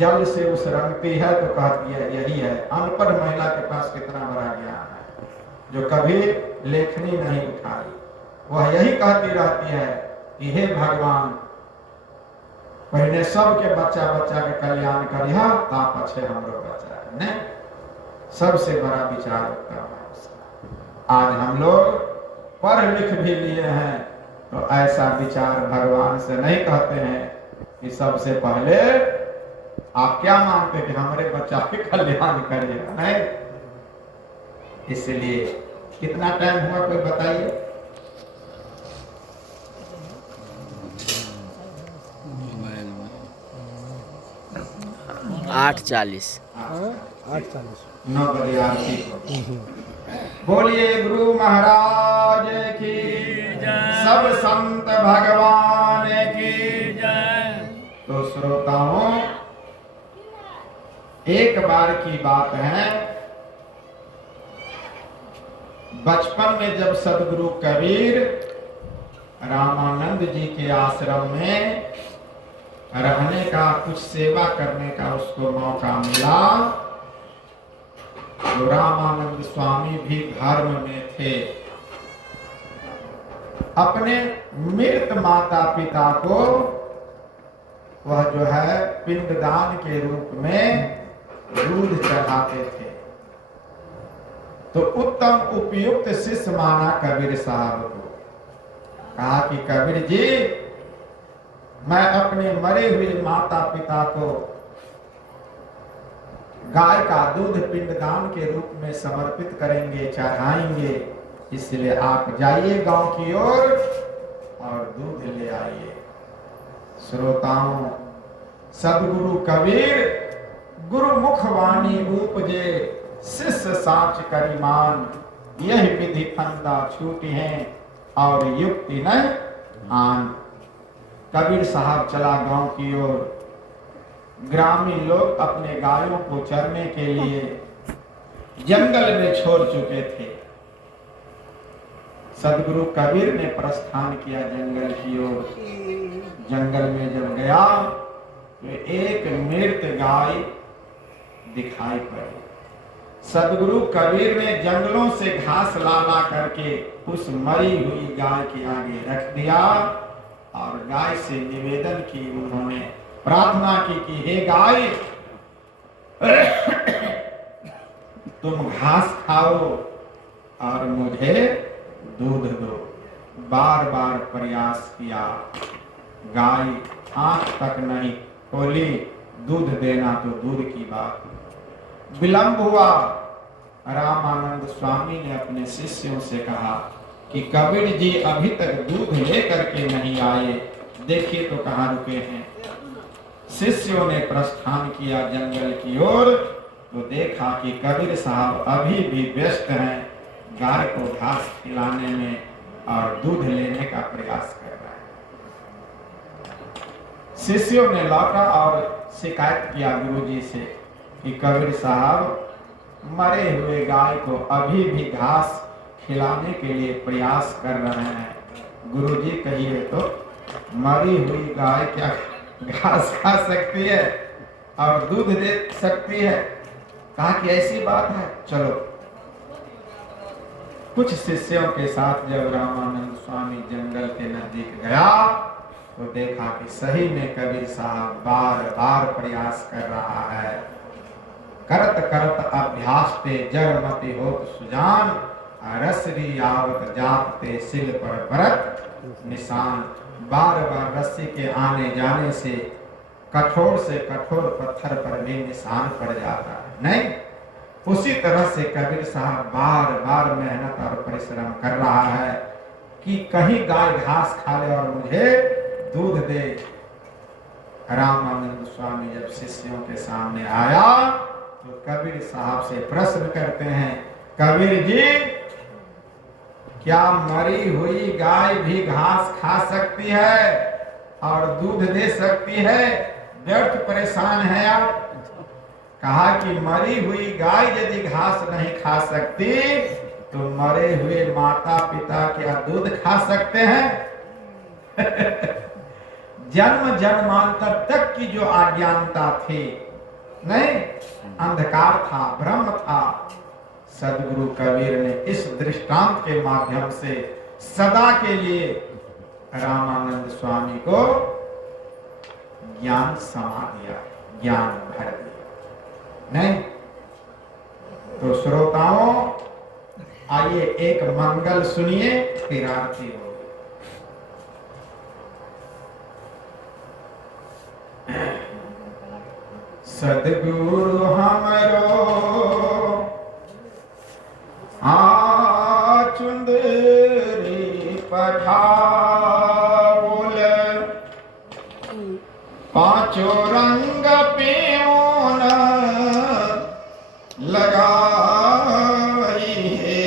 जल से उस रंगती है तो कहती है यही है। अनपढ़ महिला के पास कितना बड़ा ज्ञान है, जो कभी लेखनी नहीं उठाई, वह यही कहती रहती है कि हे भगवान, पहले सबके बच्चा बच्चा के कल्याण करिहा, ता पछे हमरो बच्चा ने। सबसे बड़ा विचार उत्तम है उसका। आज हम लोग पढ़ लिख भी लिए हैं तो ऐसा विचार भगवान से नहीं कहते हैं कि सबसे पहले आप क्या मानते कि हमारे बच्चा के कल्याण करिएगा, नहीं। इसलिए कितना टाइम हुआ कोई बताइए? 8:40। 9 बजे आरती को। बोलिए गुरु महाराज की जय, सब संत भगवान की जय। तो श्रोताओं, एक बार की बात है, बचपन में जब सदगुरु कबीर रामानंद जी के आश्रम में रहने का, कुछ सेवा करने का उसको मौका मिला, तो रामानंद स्वामी भी धर्म में थे। अपने मृत माता पिता को वह जो है पिंडदान के रूप में दूध चढ़ाते थे। तो उत्तम उपयुक्त शिष्य माना कबीर साहब को। कहा कि कबीर जी, मैं अपने मरे हुए माता पिता को गाय का दूध पिंडदान के रूप में समर्पित करेंगे, चढ़ाएंगे, इसलिए आप जाइए गांव की ओर और दूध ले आइए। श्रोताओं, सदगुरु कबीर गुरु मुखवाणी उपजे, शिष्य साच करिमान, यही विधि फंदा छूटी है और युक्ति न आन। कबीर साहब चला गांव की ओर। ग्रामीण लोग अपने गायों को चरने के लिए जंगल में छोड़ चुके थे। सदगुरु कबीर ने प्रस्थान किया जंगल की ओर। जंगल में जब गया तो एक मृत गाय दिखाई पड़ी। सदगुरु कबीर ने जंगलों से घास ला करके उस मरी हुई गाय के आगे रख दिया और गाय से निवेदन की, उन्होंने प्रार्थना की कि हे गाय, तुम घास खाओ और मुझे दूध दो। बार बार प्रयास किया, गाय आंख तक नहीं खोली, दूध देना तो दूर की बात। विलंब हुआ। रामानंद स्वामी ने अपने शिष्यों से कहा कि कबीर जी अभी तक दूध लेकर के नहीं आए, देखिए तो कहाँ रुके हैं। शिष्यों ने प्रस्थान किया जंगल की ओर, तो देखा कि कबीर साहब अभी भी व्यस्त हैं गाय को घास खिलाने में और दूध लेने का प्रयास कर रहे हैं। शिष्यों ने लौटा और शिकायत किया गुरुजी से कि कबीर साहब मरे हुए गाय को अभी भी घास खिलाने के लिए प्रयास कर रहे हैं। गुरुजी कहिए तो मरी हुई गाय क्या घास खा सकती है और दूध दे सकती है? कहा कि ऐसी बात है, चलो। कुछ शिष्यों के साथ जब रामानंद स्वामी जंगल के नजदीक गया तो देखा कि सही में कबीर साहब बार बार प्रयास कर रहा है। करत करत अभ्यास ते जड़ मति होत सुजान, रसरी आवत जात ते सिल पर बरत निशान। बार बार रस्सी के आने जाने से कठोर पत्थर पर भी निशान पड़ जाता है, नहीं? उसी तरह से कबीर साहब बार बार मेहनत और परिश्रम कर रहा है कि कहीं गाय घास खा ले और मुझे दूध दे। रामानंद स्वामी जब शिष्यों के सामने आया तो कबीर साहब से प्रश्न करते हैं, कबीर जी, क्या मरी हुई गाय भी घास खा सकती है और दूध दे सकती है? व्यर्थ परेशान है आप। कहा कि मरी हुई गाय यदि घास नहीं खा सकती तो मरे हुए माता पिता क्या दूध खा सकते हैं? जन्म जन्मांतर तक की जो अज्ञानता थी नहीं, अंधकार था, भ्रम था। सदगुरु कबीर ने इस दृष्टांत के माध्यम से सदा के लिए रामानंद स्वामी को ज्ञान समा दिया, ज्ञान भर दिया। नहीं तो श्रोताओं, आइए एक मंगल सुनिए, फिर आरती होगी। सदगुरु हमरो चुंदरी पठाओल, पांचों रंग पियोन लगाई है।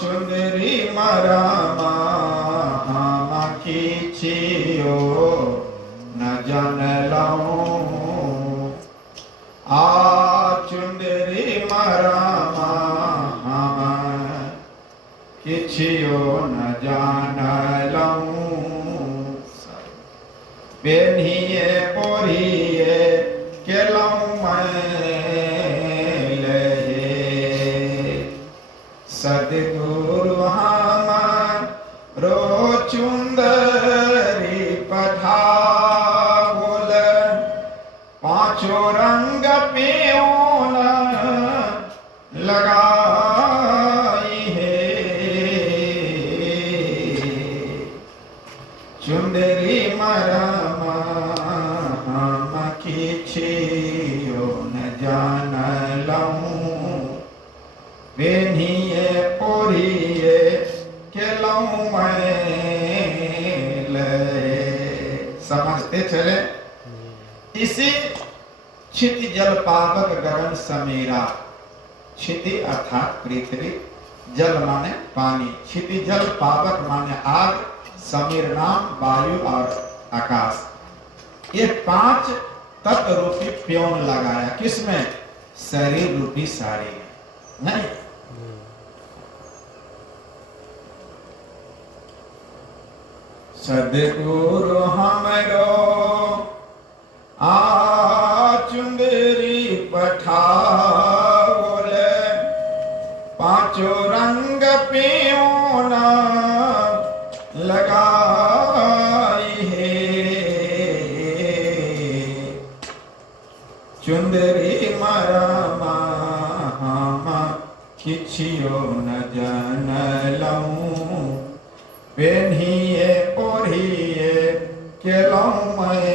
चुंदरी मरमा खींचियो न जन लऊं। चुंदरी मरमा खींचियो न जान लऊं। पेन्हिए पोरिए के लऊं मैं लहे। सदगुरु हमरो चुंदरी पठाओल, पांचों रंग पियोन लगाई है। चुंदरी मरमा खींचियो न जान लऊं। पेन्हिए पोरिए के लऊं मैं लहे। समझते चले। इसी क्षिति जल पावक गगन समीरा। क्षिति अर्थात पृथ्वी, जल माने पानी, क्षिति जल पावक माने आग, समीर नाम वायु और आकाश। ये 5 तत्व रूपी प्योन लगाया। किसमें? शरीर रूपी साड़ी में। नहीं, सदगुरु हमरो चुंदरी पठाओल, पांचों रंग पियोन लगाई है। चुंदरी मरमा खींचियो न जन लऊं। पेन्हिए पोरिए के लऊं मैं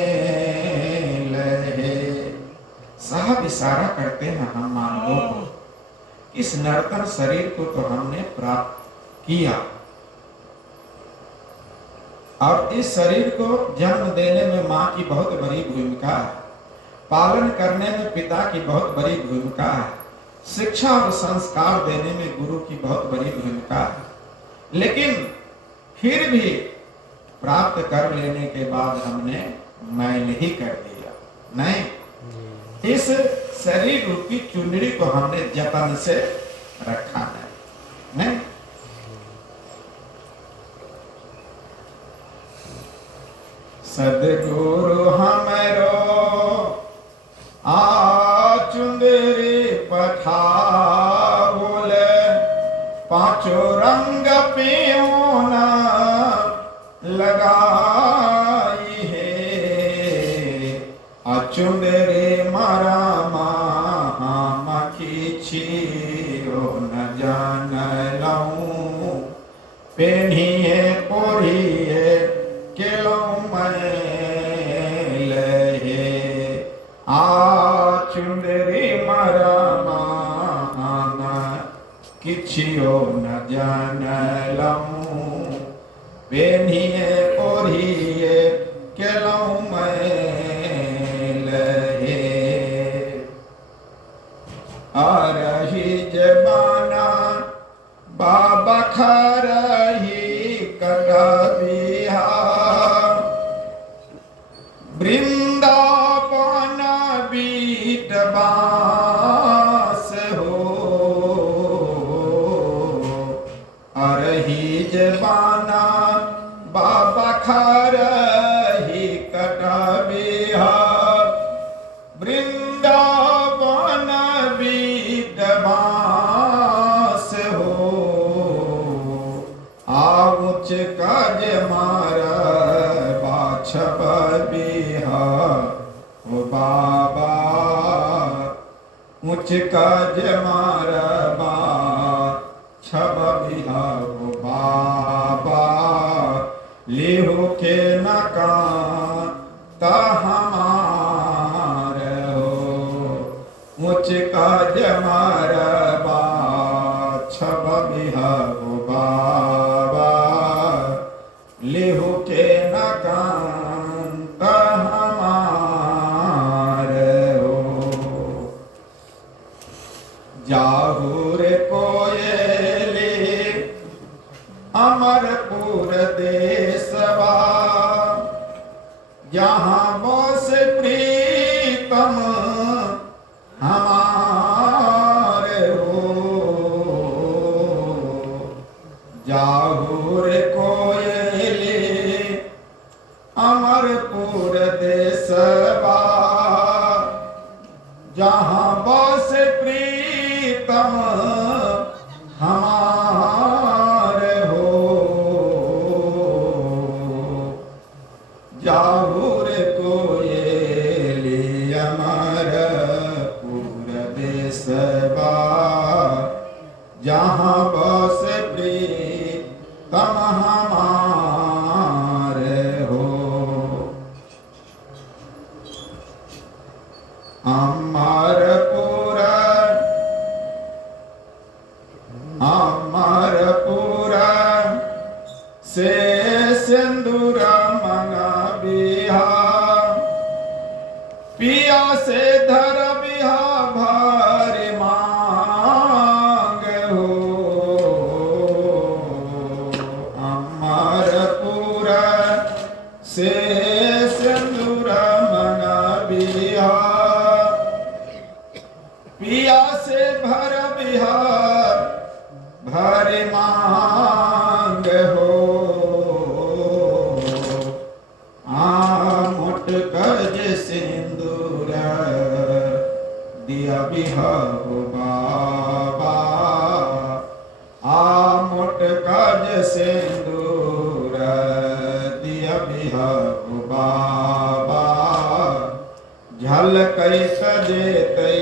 लहे। साहब इशारा करते हैं हम मानवों को। इस नर्तन शरीर को तो हमने प्राप्त किया और इस शरीर को जन्म देने में माँ की बहुत बड़ी भूमिका है, पालन करने में पिता की बहुत बड़ी भूमिका है, शिक्षा और संस्कार देने में गुरु की बहुत बड़ी भूमिका है। लेकिन फिर भी प्राप्त कर लेने के बाद हमने मैल ही कर दिया। नहीं, इस शरीर रूपी चुनरी को हमने जतन से रखा नहीं। सदगुरु हमरो चुंदरी पठाओल, पांचों रंग पियोन लगाई है। चुंदरी मरमा खींचियो न जान लऊं। पेन्हिए पोरिए के लऊं मैं लहे। चुंदरी मरमा किछियो न जान लऊं। पेन्हिए पोरिए के लऊं मैं लहे। छब बिहा ओ बाबा ऊंच काज मारबा छब बिहा ओ बाबा लिहु के नका हमार हो ऊंच काज मारबा छब बिहा ओ बाबा लिहु के नकांत हमार हो जाहुर कोयले अमरपुर देशवा जहाँ बस प्रीतम हमारे हो जाहुर कोयले अमरपुर देशवा जहाँ बस प्रीतम हमारे हो जाहुर कोयले अमरपुर देशवा जहाँ बस प्रीतम हमारे हो अमरपुर अमरपुर से सिंदूर मंगा बिहा पिया से धर बिहा भर मांग हो अमरपुर से सिंदूर मंगा बिहा पिया से भर बिहार भर मांग हो मोट गज सिंदूर दिया बिहा हो बाबा मोट गज सिंदूर दिया बिहा हो बाबा झलक सजेतै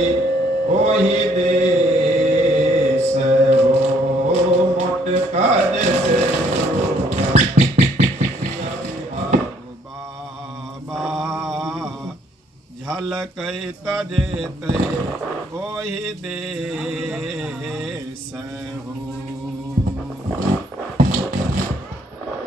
ओहि देश हो मोट काज से बाबा झलक तजेतै ओहि देश हो।